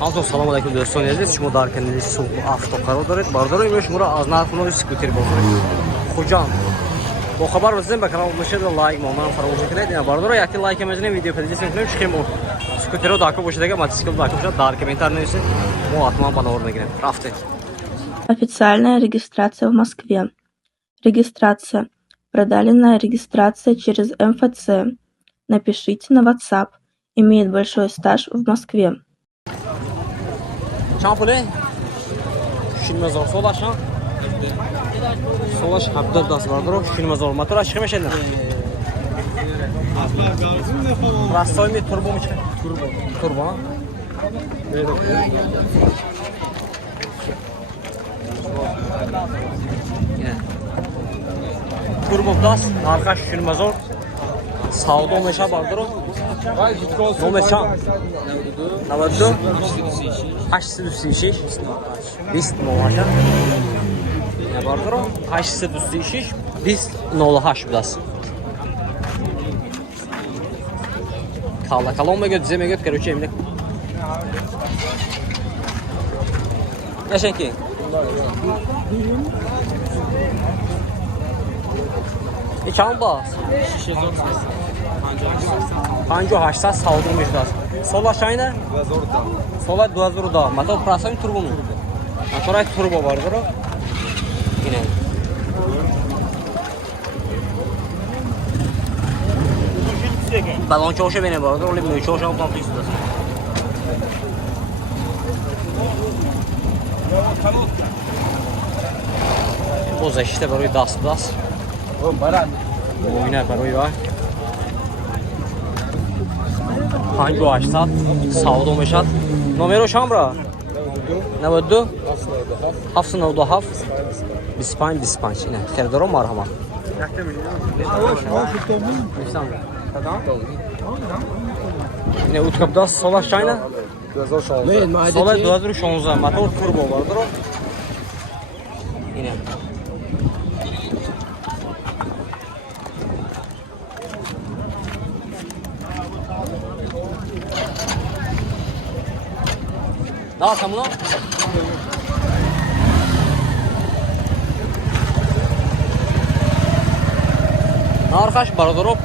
Hamza salam aleyküm do'stlar. Aziz, shuma dar kanali suv avtoqaro دارید. بارداری میشه مرا از نرخ سکوتر بخورید. خوجان. با خبر بزنید به کانال میشه لایک مامان فراموش نکنید. بارداری یک لایک میزنید ویدیو پیدا کنید چیکیم او سکوتر رو داکو باشه دیگه мотоцикл داکو باشه در комментарий نویسید. ما حتما بالا میگیریم. رفته. Официальная регистрация в Москве. Регистрация. Продалинная регистрация через МФЦ. Напишите на WhatsApp. Имеет большой стаж в Москве. چند پوله؟ 20000 سولاش ها؟ سولاش 70 دست باردارو 20000 موتور چی میشه نه؟ راستای می توربو میشه؟ توربو ها؟ توربو دست narxaş 20000 savdo meşa باردارو نومر چند؟ 92 836 20 08 ne vardır o? 836 20 08 biraz. Kalon mu götüreceğim mi götür kardeşim emlik. Ne şekil? Çan bas. 58 saldırmış da. Sol aşağı ne? Sola 200 da. Motor prasami turbo mu? Motor turbo vardır o. Yine. Balon çoğuşa beni vardır. Öyle bir çoğuşa kompleks da. Boza işte böyle das. Oynar böyle var. Hangi o açsat? Savdo meşat. Numero şambra. 92 792 25 yine. Xeridaro marhamat. Yine utkabda sola şayna. Sola 2016 motor turbo vardır o. Yine. Ne alsam bunu? Narxaş baradorop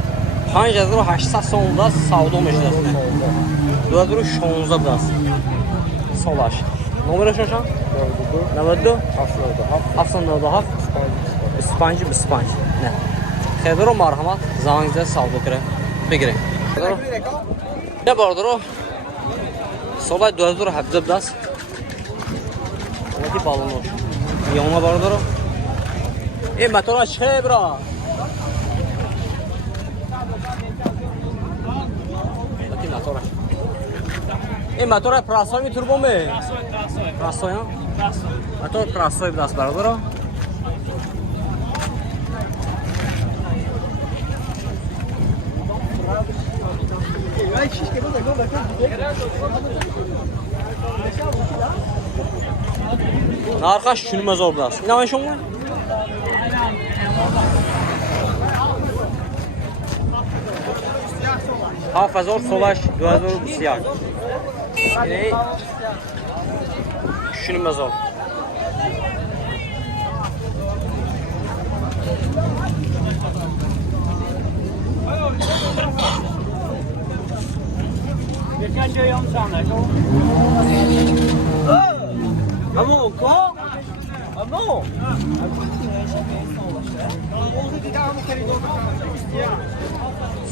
5800 sonunda savdo meşədə. 216 biraz. Solaş. Numara şoşan? 92 792 25 ne? Xedro marhamat zanizə savdo kire. Begire. Ne baradorop? Solay 270 biraz. Hadi balon hoş. Yanına baradorop. Motora çıkıyor bra. Motor prasoy mi turbo mi? Prasoy ha? Motor prasoy biraz baradaro. Narxaş 20000 biraz. İnanın şunu mu? Hafazor solaş 200 siyah. Yine 20000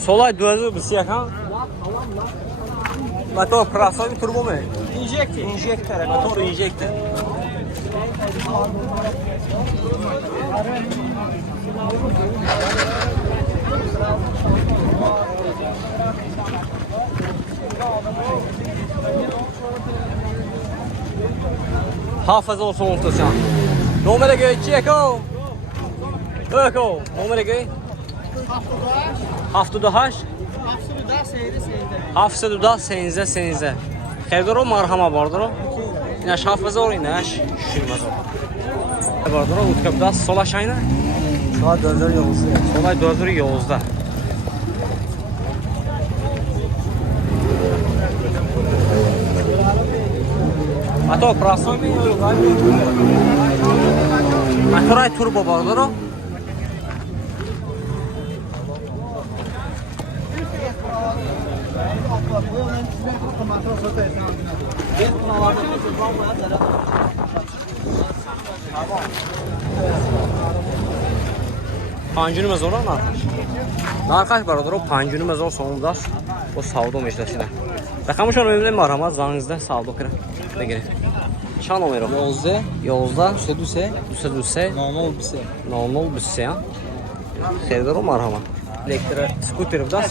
Solay 200 siyah ha? Motor prasoy turbo mu? Injector. Motor injector. Hafız olsun ortasına. Numara göğe çeko. Öko. Numara göğe. 78 710 senizə. Xeridaro marhama vardır o. Yine şafızı olur yine şişirmez o. Vardır o utkabda sola şayna. Sola döndür yoluzda. Sola döndür yoluzda. А то простой меню, Моторай турбо бардoro. Pancını mezor lan arkadaş. Narkaş bardoro pancını mezor sonunda o savdo meclisine. Bakalım şu an önemli mi arama zanınızda savdo kırı. Ne gerek? Çan numara. Yolda. Düse. Normal bir şey. Normal bir şey. Xeyrdar o marhama. Elektrik skuter bu da.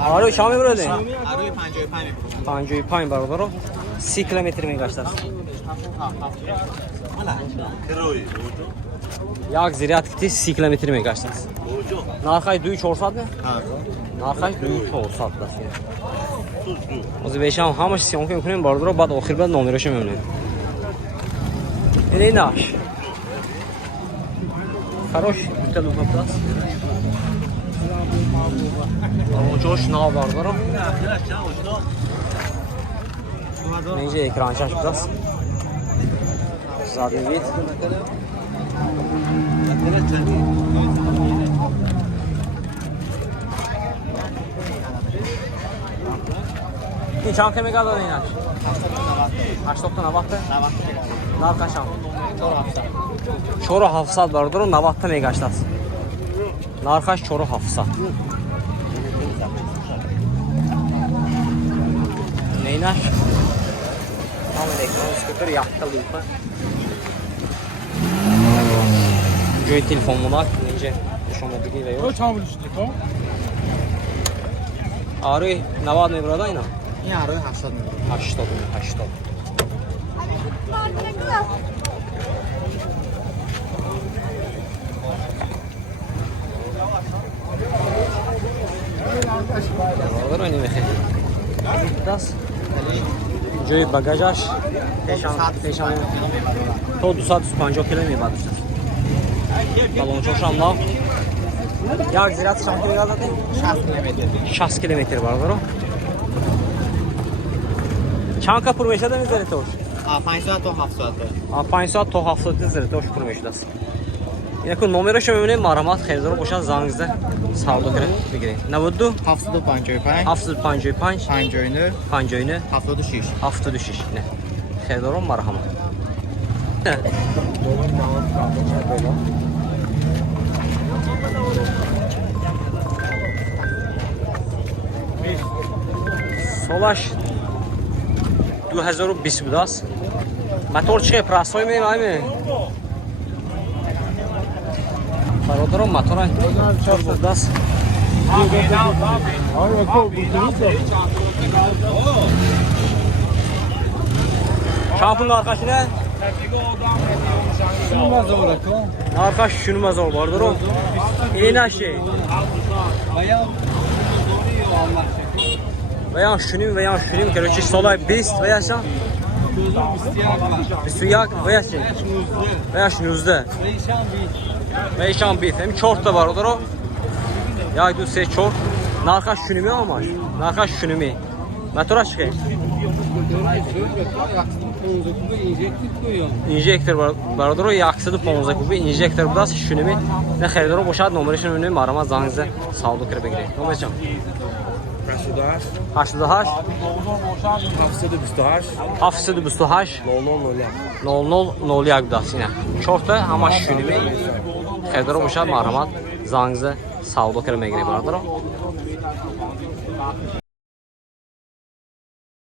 Alo şamı böyle. 55 bardoro. 30 kilometre mi kaçlar? Yak ziraat gitti 30 kilometre mi kaçlar? Narxay duyu çorsad mı? Narxay duyu çorsad da. O beşam hamış siyonku mümkün bardoro bad oxir bad numarası mümkün. Ne naş? Хорош, güzel bir kaplas. Josh ne bardoro? Nece ekran çaş biraz. Zadni vid. İyi çanka mı kadar ne naş? 80 navattı. Narkaşam. Çoru hafsat bardoro navattı mı kaçtas? Narkaş çoru hafsat. Neynaş? Tam elektron skuter yaktı lupa. Joy telefonuna nece şomobili ve yok. Arı navad mı burada yine? این عروی 80 میلیون 80. Olur mu ne mehe? Das. Joy bagajaj. Peşan. To 250 kilo mi badı? Balon çok şamla. Ya ziraat şampiyon geldi. 60 kilometre var o. Çanka purmeşada mı zirete hoş? 5 ساعت تا 7 ساعت 5 saat to 70 zirete hoş purmeşdas. Yine ki numara şöyle maramat xeyrdar boşan zanınızda sağda kere bigire. Ne oldu? 755 755 59 pancoyunu 76 hafta düşüş ne? Xeydaron marhama. Solaş 2020 budas. Motor çe prasoy mi var mı? Barodoro motora çok budas. Şampın arkasına. Arkadaş şunu mazor vardır o. İğne şey. Veya şunu keroçi solay bist veya şan. Suyak veya şey. Veya şunuzda. Veya şan bist. Hem çort da var odur o. Ya du se çort. Narkaş şunu mu ama? Narkaş şunu mu? Motora çıkıyor. İnjektor bardoro yaksıdı pomuza kubi injektor bu da şunu mu? Ne xeridoro boşad numarasını önüne arama zanınıza sağlık kere bekleyin. Numaracağım. 88 728 00 yagdası yine. Çok da ama şunu mu? Xeridoro boşad aramat zanınıza sağlık kere bekleyin bardoro.